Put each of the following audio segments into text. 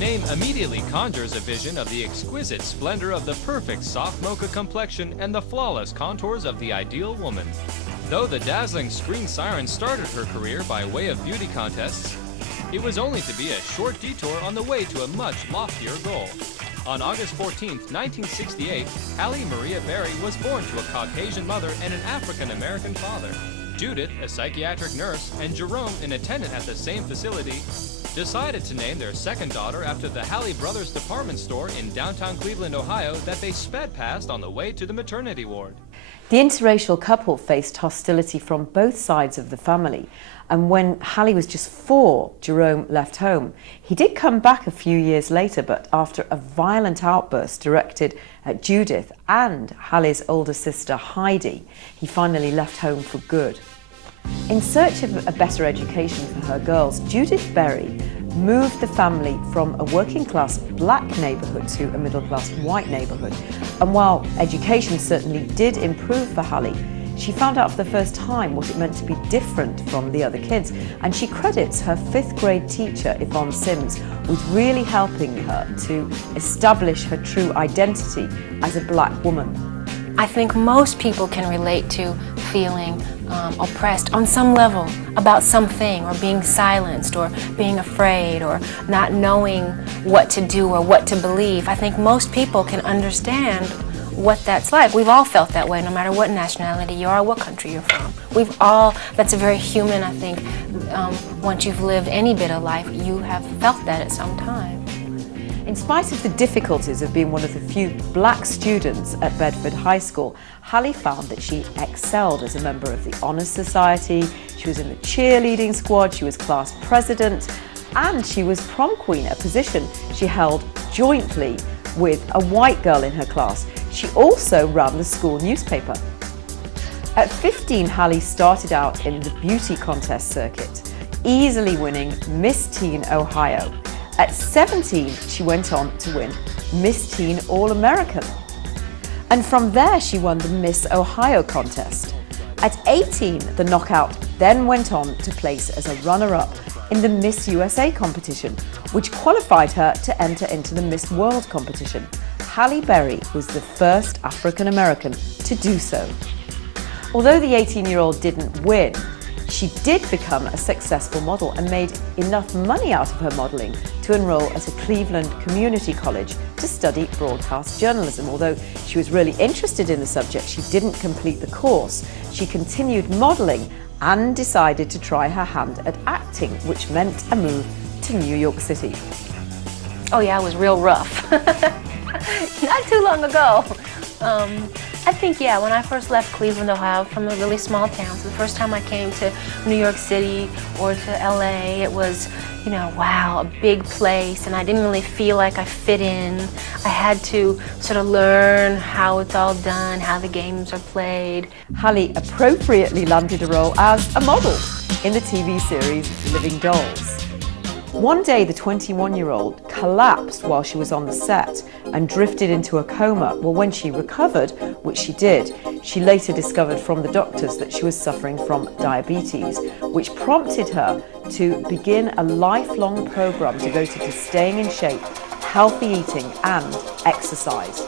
name immediately conjures a vision of the exquisite splendor of the perfect soft mocha complexion and the flawless contours of the ideal woman. Though the dazzling screen siren started her career by way of beauty contests, it was only to be a short detour on the way to a much loftier goal. On August 14, 1968, Halle Maria Berry was born to a Caucasian mother and an African-American father. Judith, a psychiatric nurse, and Jerome, an attendant at the same facility, decided to name their second daughter after the Halle Brothers department store in downtown Cleveland, Ohio that they sped past on the way to the maternity ward. The interracial couple faced hostility from both sides of the family, and when Halle was just 4, Jerome left home. He did come back a few years later, but after a violent outburst directed at Judith and Halle's older sister Heidi, he finally left home for good. In search of a better education for her girls, Judith Berry moved the family from a working-class black neighbourhood to a middle-class white neighbourhood. And while education certainly did improve for Halle, she found out for the first time what it meant to be different from the other kids. And she credits her 5th grade teacher, Yvonne Sims, with really helping her to establish her true identity as a black woman. I think most people can relate to feeling oppressed on some level about something, or being silenced, or being afraid, or not knowing what to do or what to believe. I think most people can understand what that's like. We've all felt that way, no matter what nationality you are, what country you're from. That's a very human, I think, once you've lived any bit of life, you have felt that at some time. In spite of the difficulties of being one of the few black students at Bedford High School, Halle found that she excelled as a member of the Honours Society. She was in the cheerleading squad, she was class president, and she was prom queen, a position she held jointly with a white girl in her class. She also ran the school newspaper. At 15, Halle started out in the beauty contest circuit, easily winning Miss Teen Ohio. At 17, she went on to win Miss Teen All-American. And from there, she won the Miss Ohio contest. At 18, the knockout then went on to place as a runner-up in the Miss USA competition, which qualified her to enter into the Miss World competition. Halle Berry was the first African-American to do so. Although the 18-year-old didn't win, she did become a successful model and made enough money out of her modelling to enroll at a Cleveland community college to study broadcast journalism. Although she was really interested in the subject, she didn't complete the course. She continued modelling and decided to try her hand at acting, which meant a move to New York City. Oh yeah, it was real rough. Not too long ago. I think, yeah, when I first left Cleveland, Ohio, from a really small town, so the first time I came to New York City or to LA, it was, you know, wow, a big place, and I didn't really feel like I fit in. I had to sort of learn how it's all done, how the games are played. Halle appropriately landed a role as a model in the TV series Living Dolls. One day, the 21-year-old collapsed while she was on the set and drifted into a coma. Well, when she recovered, which she did, she later discovered from the doctors that she was suffering from diabetes, which prompted her to begin a lifelong program devoted to staying in shape, healthy eating, and exercise.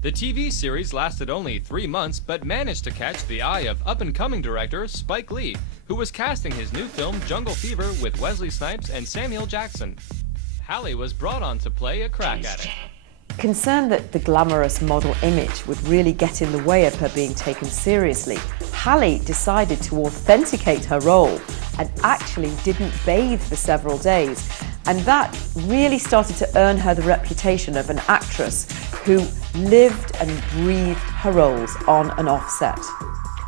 The TV series lasted only 3 months, but managed to catch the eye of up-and-coming director Spike Lee, who was casting his new film Jungle Fever with Wesley Snipes and Samuel Jackson. Halle was brought on to play a crack at it. Concerned that the glamorous model image would really get in the way of her being taken seriously, Halle decided to authenticate her role and actually didn't bathe for several days. And that really started to earn her the reputation of an actress who lived and breathed her roles on and off set.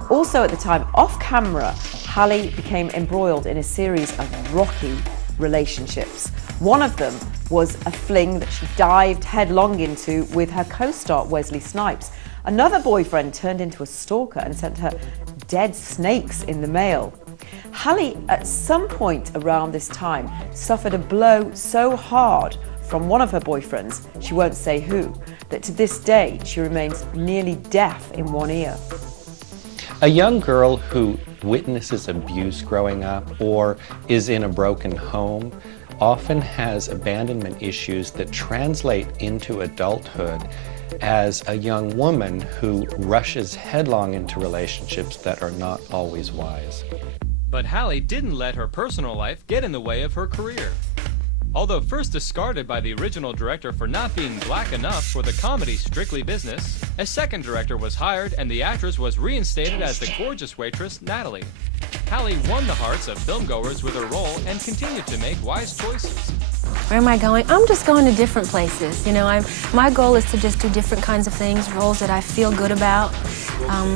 Also at the time, off camera, Halle became embroiled in a series of rocky relationships. One of them was a fling that she dived headlong into with her co-star Wesley Snipes. Another boyfriend turned into a stalker and sent her dead snakes in the mail. Halle, at some point around this time, suffered a blow so hard from one of her boyfriends, she won't say who, that to this day she remains nearly deaf in one ear. A young girl who witnesses abuse growing up or is in a broken home often has abandonment issues that translate into adulthood as a young woman who rushes headlong into relationships that are not always wise. But Hallie didn't let her personal life get in the way of her career. Although first discarded by the original director for not being black enough for the comedy Strictly Business, a second director was hired and the actress was reinstated as the gorgeous waitress Natalie. Hallie won the hearts of filmgoers with her role and continued to make wise choices. Where am I going? I'm just going to different places. You know, my goal is to just do different kinds of things, roles that I feel good about,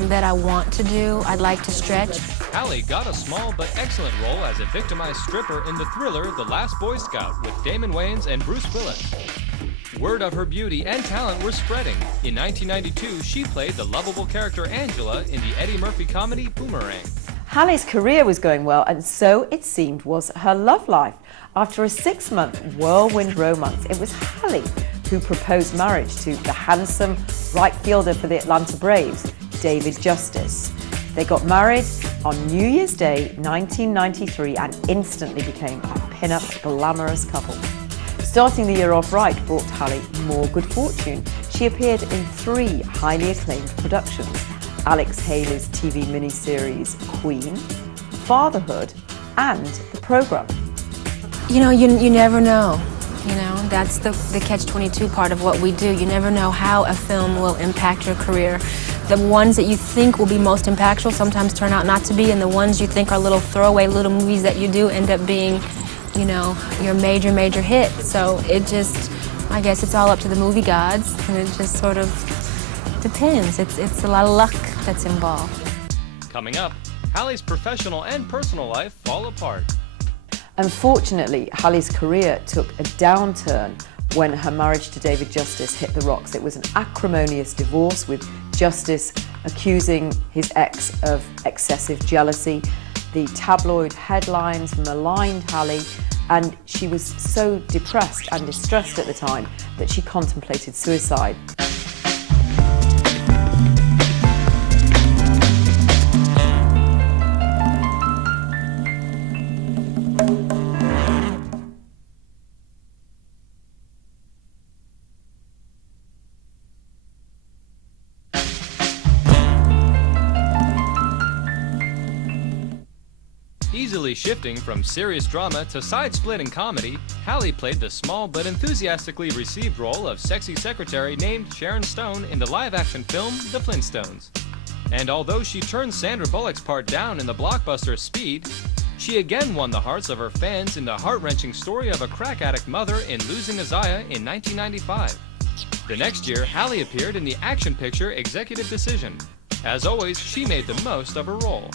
that I want to do, I'd like to stretch. Hallie got a small but excellent role as a victimized stripper in the thriller The Last Boy Scout with Damon Wayans and Bruce Willis. Word of her beauty and talent were spreading. In 1992, she played the lovable character Angela in the Eddie Murphy comedy Boomerang. Hallie's career was going well, and so it seemed was her love life. After a 6-month whirlwind romance, it was Hallie who proposed marriage to the handsome right fielder for the Atlanta Braves, David Justice. They got married on New Year's Day 1993 and instantly became a pin-up, glamorous couple. Starting the year off right brought Hallie more good fortune. She appeared in 3 highly acclaimed productions: Alex Haley's TV miniseries Queen, Fatherhood, and The Program. You know, you never know. You know, that's the catch-22 part of what we do. You never know how a film will impact your career. The ones that you think will be most impactful sometimes turn out not to be, and the ones you think are little throwaway little movies that you do end up being, you know, your major hit. So it just, I guess it's all up to the movie gods, and it just sort of depends. It's a lot of luck that's involved. Coming up, Hallie's professional and personal life fall apart. Unfortunately, Hallie's career took a downturn when her marriage to David Justice hit the rocks. It was an acrimonious divorce, with Justice accusing his ex of excessive jealousy. The tabloid headlines maligned Hallie, and she was so depressed and distressed at the time that she contemplated suicide. Easily shifting from serious drama to side-splitting comedy, Hallie played the small but enthusiastically received role of sexy secretary named Sharon Stone in the live-action film The Flintstones. And although she turned Sandra Bullock's part down in the blockbuster Speed, she again won the hearts of her fans in the heart-wrenching story of a crack addict mother in Losing Isaiah in 1995. The next year, Hallie appeared in the action picture Executive Decision. As always, she made the most of her role.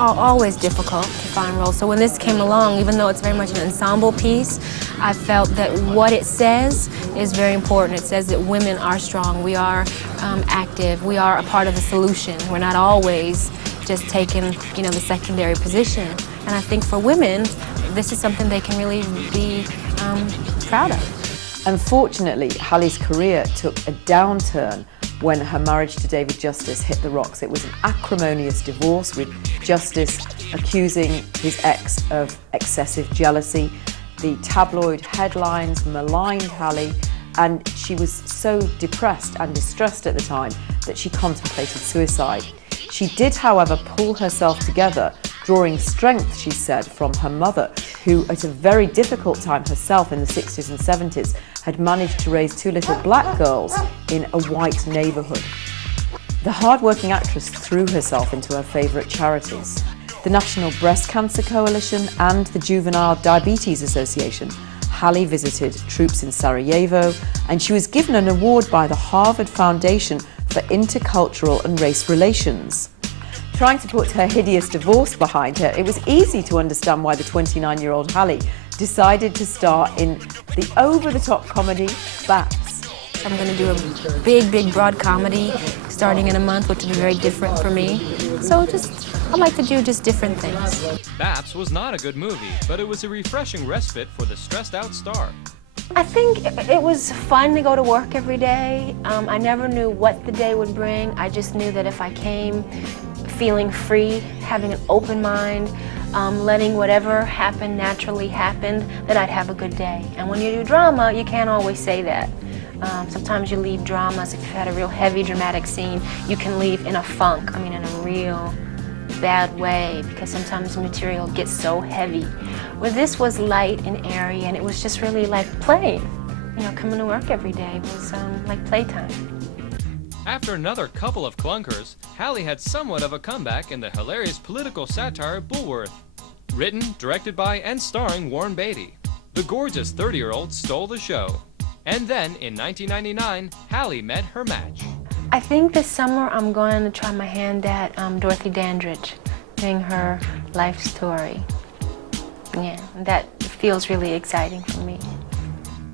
Always difficult to find roles. So when this came along, even though it's very much an ensemble piece, I felt that what it says is very important. It says that women are strong, we are active, we are a part of the solution. We're not always just taking, you know, the secondary position. And I think for women, this is something they can really be proud of. Unfortunately, Hallie's career took a downturn when her marriage to David Justice hit the rocks. It was an acrimonious divorce, with Justice accusing his ex of excessive jealousy. The tabloid headlines maligned Hallie, and she was so depressed and distressed at the time that she contemplated suicide. She did, however, pull herself together, drawing strength, she said, from her mother, who at a very difficult time herself in the 60s and 70s had managed to raise 2 little black girls in a white neighborhood. The hard-working actress threw herself into her favorite charities, the National Breast Cancer Coalition and the Juvenile Diabetes Association. Hallie visited troops in Sarajevo, and she was given an award by the Harvard Foundation for Intercultural and Race Relations. Trying to put her hideous divorce behind her, it was easy to understand why the 29-year-old Hallie decided to star in the over-the-top comedy Baps. I'm going to do a big broad comedy starting in a month, which will be very different for me. So I like to do just different things. Baps was not a good movie, but it was a refreshing respite for the stressed-out star. I think it was fun to go to work every day. I never knew what the day would bring. I just knew that if I came feeling free, having an open mind, letting whatever happened naturally happen, that I'd have a good day. And when you do drama, you can't always say that. Sometimes you leave dramas, if you've had a real heavy dramatic scene, you can leave in a funk, in a real bad way, because sometimes the material gets so heavy. Where this was light and airy, and it was just really like playing. Coming to work every day was like playtime. After another couple of clunkers, Hallie had somewhat of a comeback in the hilarious political satire Bulworth. Written, directed by, and starring Warren Beatty. The gorgeous 30-year-old stole the show. And then, in 1999, Hallie met her match. I think this summer I'm going to try my hand at Dorothy Dandridge, doing her life story. Yeah, that feels really exciting for me.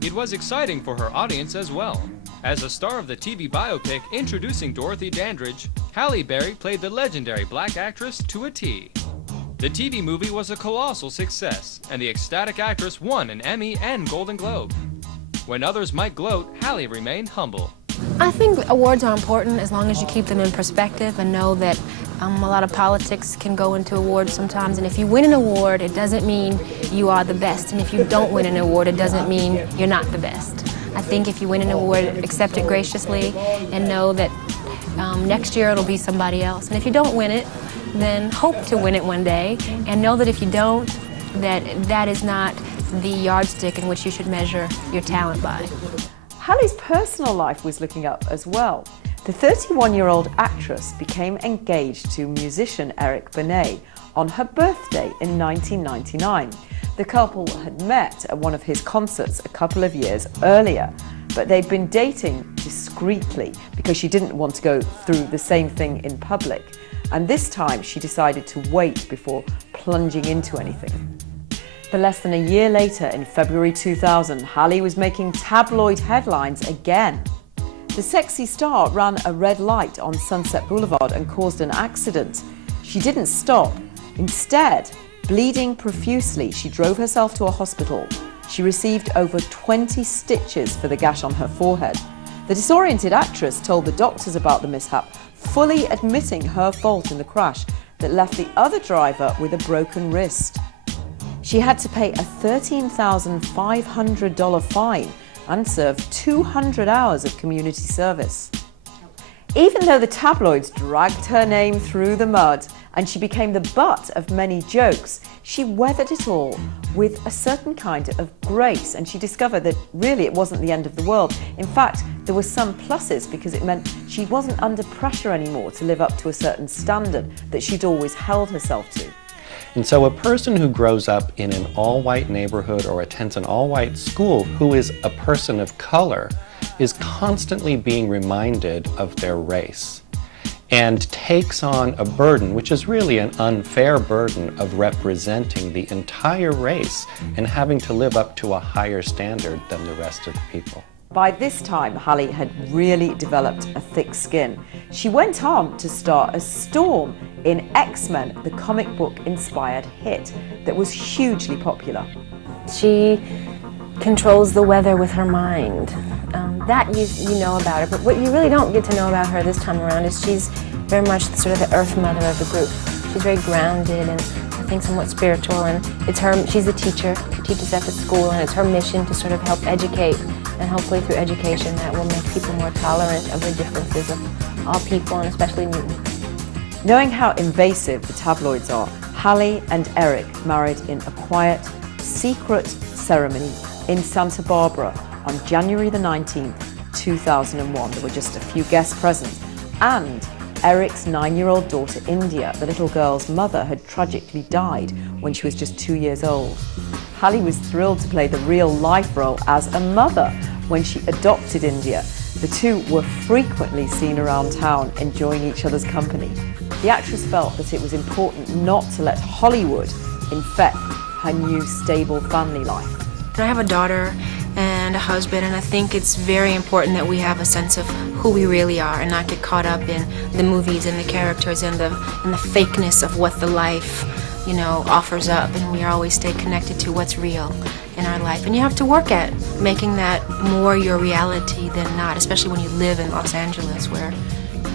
It was exciting for her audience as well. As a star of the TV biopic introducing Dorothy Dandridge, Halle Berry played the legendary black actress to a T. The TV movie was a colossal success, and the ecstatic actress won an Emmy and Golden Globe. When others might gloat, Halle remained humble. I think awards are important as long as you keep them in perspective and know that a lot of politics can go into awards sometimes, and if you win an award, it doesn't mean you are the best, and if you don't win an award, it doesn't mean you're not the best. I think if you win an award, accept it graciously and know that next year it'll be somebody else. And if you don't win it, then hope to win it one day, and know that if you don't, that is not the yardstick in which you should measure your talent by. Halle's personal life was looking up as well. The 31-year-old actress became engaged to musician Eric Benet on her birthday in 1999. The couple had met at one of his concerts a couple of years earlier, but they'd been dating discreetly because she didn't want to go through the same thing in public. And this time she decided to wait before plunging into anything. But less than a year later, in February 2000, Halle was making tabloid headlines again. The sexy star ran a red light on Sunset Boulevard and caused an accident. She didn't stop. Instead, bleeding profusely, she drove herself to a hospital. She received over 20 stitches for the gash on her forehead. The disoriented actress told the doctors about the mishap, fully admitting her fault in the crash that left the other driver with a broken wrist. She had to pay a $13,500 fine and serve 200 hours of community service. Even though the tabloids dragged her name through the mud and she became the butt of many jokes, she weathered it all with a certain kind of grace, and she discovered that really it wasn't the end of the world. In fact, there were some pluses because it meant she wasn't under pressure anymore to live up to a certain standard that she'd always held herself to. And so a person who grows up in an all-white neighborhood or attends an all-white school who is a person of color is constantly being reminded of their race and takes on a burden, which is really an unfair burden, of representing the entire race and having to live up to a higher standard than the rest of the people. By this time, Halle had really developed a thick skin. She went on to star as Storm in X-Men, the comic book-inspired hit that was hugely popular. She controls the weather with her mind. That you know about her, but what you really don't get to know about her this time around is she's very much sort of the earth mother of the group. She's very grounded and I think somewhat spiritual, and she's a teacher, she teaches at the school, and it's her mission to sort of help educate, and hopefully through education that will make people more tolerant of the differences of all people, and especially mutants. Knowing how invasive the tabloids are, Halle and Eric married in a quiet, secret ceremony in Santa Barbara on January the 19th, 2001. There were just a few guests present, and Eric's 9-year-old daughter, India, the little girl's mother, had tragically died when she was just 2 years old. Halle was thrilled to play the real-life role as a mother when she adopted India. The two were frequently seen around town enjoying each other's company. The actress felt that it was important not to let Hollywood infect her new stable family life. I have a daughter and a husband, and I think it's very important that we have a sense of who we really are and not get caught up in the movies and the characters and the fakeness of what the life, offers up, and we always stay connected to what's real in our life. And you have to work at making that more your reality than not, especially when you live in Los Angeles, where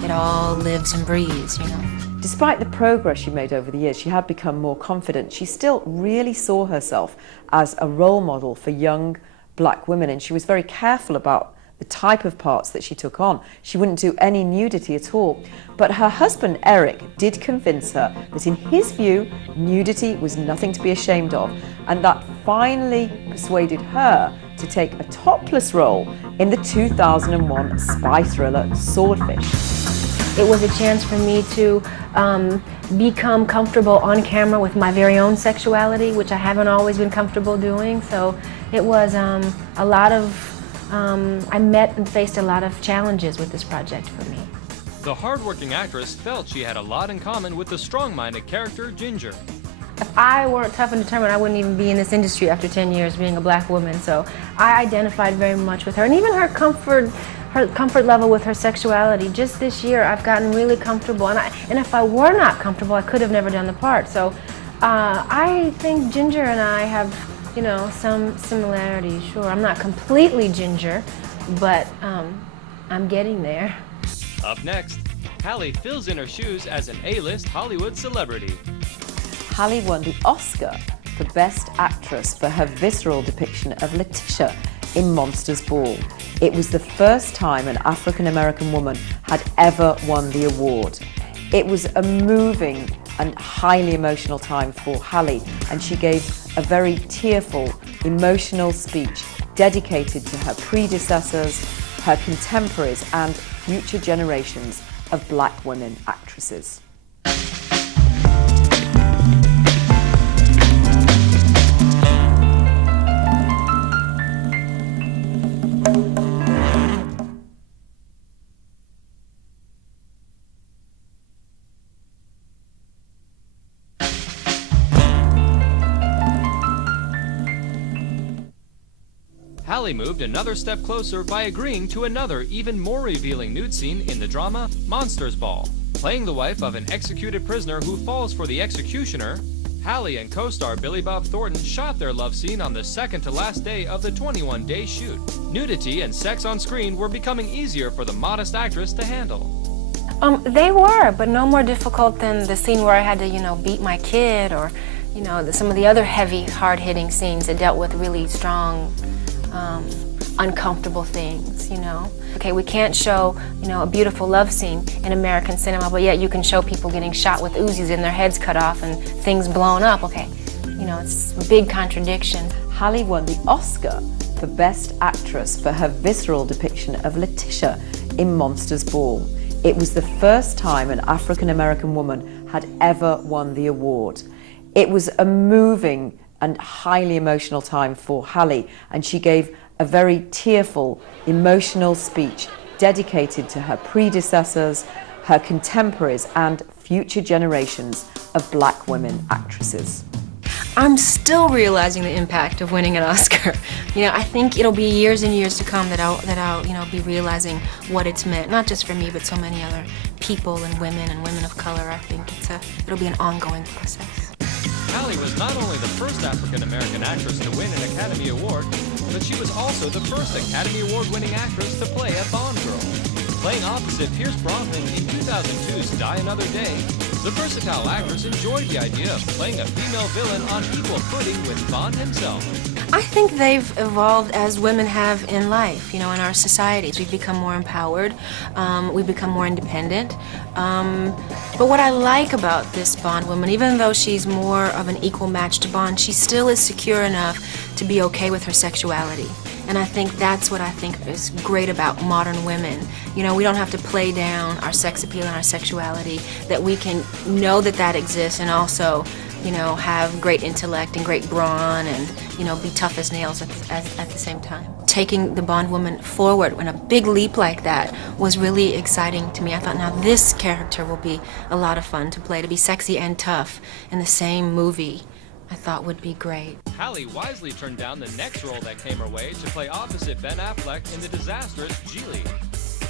it all lives and breathes, you know. Despite the progress she made over the years, she had become more confident. She still really saw herself as a role model for young black women, and she was very careful about the type of parts that she took on. She wouldn't do any nudity at all. But her husband, Eric, did convince her that in his view, nudity was nothing to be ashamed of, and that finally persuaded her to take a topless role in the 2001 spy thriller Swordfish. It was a chance for me to become comfortable on camera with my very own sexuality, which I haven't always been comfortable doing. So it was a lot of, I met and faced a lot of challenges with this project for me. The hardworking actress felt she had a lot in common with the strong-minded character Ginger. If I weren't tough and determined, I wouldn't even be in this industry after 10 years being a black woman. So I identified very much with her, and even her comfort level with her sexuality. Just this year, I've gotten really comfortable, and if I were not comfortable, I could have never done the part. So I think Ginger and I have, you know, some similarities. Sure, I'm not completely Ginger, but I'm getting there. Up next, Halle fills in her shoes as an A-list Hollywood celebrity. Halle won the Oscar for Best Actress for her visceral depiction of Letitia in Monsters Ball. It was the first time an African-American woman had ever won the award. It was a moving and highly emotional time for Halle, and she gave a very tearful, emotional speech dedicated to her predecessors, her contemporaries, and future generations of black women actresses. Halle moved another step closer by agreeing to another, even more revealing nude scene in the drama Monsters Ball. Playing the wife of an executed prisoner who falls for the executioner, Halle and co-star Billy Bob Thornton shot their love scene on the second-to-last day of the 21-day shoot. Nudity and sex on screen were becoming easier for the modest actress to handle. They were, but no more difficult than the scene where I had to, you know, beat my kid, or, you know, some of the other heavy, hard-hitting scenes that dealt with really strong, uncomfortable things, you know. Okay, we can't show, you know, a beautiful love scene in American cinema, but yet you can show people getting shot with Uzis and their heads cut off and things blown up. Okay, you know, it's a big contradiction. Halle won the Oscar for Best Actress for her visceral depiction of Letitia in Monsters Ball. It was the first time an African-American woman had ever won the award. It was a moving and highly emotional time for Halle, and she gave a very tearful, emotional speech dedicated to her predecessors, her contemporaries, and future generations of black women actresses. I'm still realizing the impact of winning an Oscar. You know, I think it'll be years and years to come that I'll you know, be realizing what it's meant, not just for me, but so many other people and women of color. I think it'll be an ongoing process. Halle was not only the first African-American actress to win an Academy Award, but she was also the first Academy Award-winning actress to play a Bond girl. Playing opposite Pierce Brosnan in 2002's Die Another Day, the versatile actress enjoyed the idea of playing a female villain on equal footing with Bond himself. I think they've evolved as women have in life, you know, in our societies. We've become more empowered, we've become more independent. But what I like about this Bond woman, even though she's more of an equal match to Bond, she still is secure enough to be okay with her sexuality. And I think that's what I think is great about modern women. You know, we don't have to play down our sex appeal and our sexuality, that we can know that that exists and also, you know, have great intellect and great brawn and, you know, be tough as nails at the same time. Taking the Bond woman forward in a big leap like that was really exciting to me. I thought, now this character will be a lot of fun to play, to be sexy and tough in the same movie. I thought would be great. Halle wisely turned down the next role that came her way to play opposite Ben Affleck in the disastrous Geely.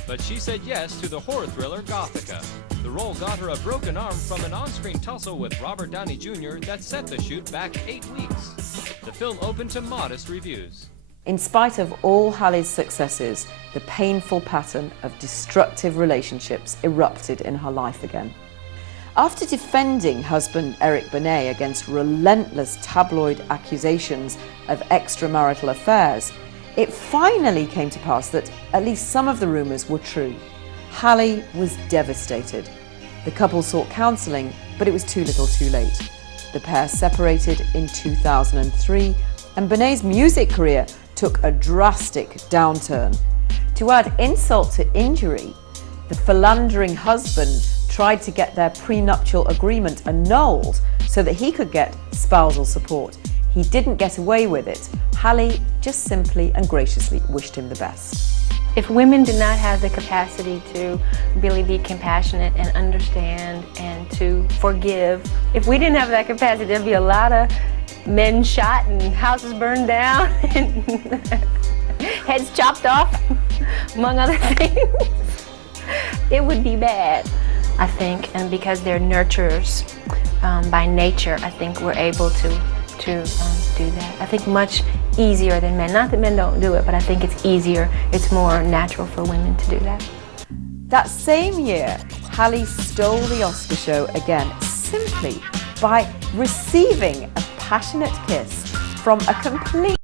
But she said yes to the horror thriller Gothica. The role got her a broken arm from an on-screen tussle with Robert Downey Jr. that set the shoot back 8 weeks. The film opened to modest reviews. In spite of all Hallie's successes, the painful pattern of destructive relationships erupted in her life again. After defending husband Eric Benet against relentless tabloid accusations of extramarital affairs, it finally came to pass that at least some of the rumours were true. Hallie was devastated. The couple sought counselling, but it was too little too late. The pair separated in 2003, and Benet's music career took a drastic downturn. To add insult to injury, the philandering husband tried to get their prenuptial agreement annulled so that he could get spousal support. He didn't get away with it. Hallie just simply and graciously wished him the best. If women did not have the capacity to really be compassionate and understand and to forgive, if we didn't have that capacity, there'd be a lot of men shot and houses burned down and heads chopped off, among other things. It would be bad, I think, and because they're nurturers by nature, I think we're able to do that. I think much easier than men. Not that men don't do it, but I think it's easier, it's more natural for women to do that. That same year, Hallie stole the Oscar show again, simply by receiving a passionate kiss from a complete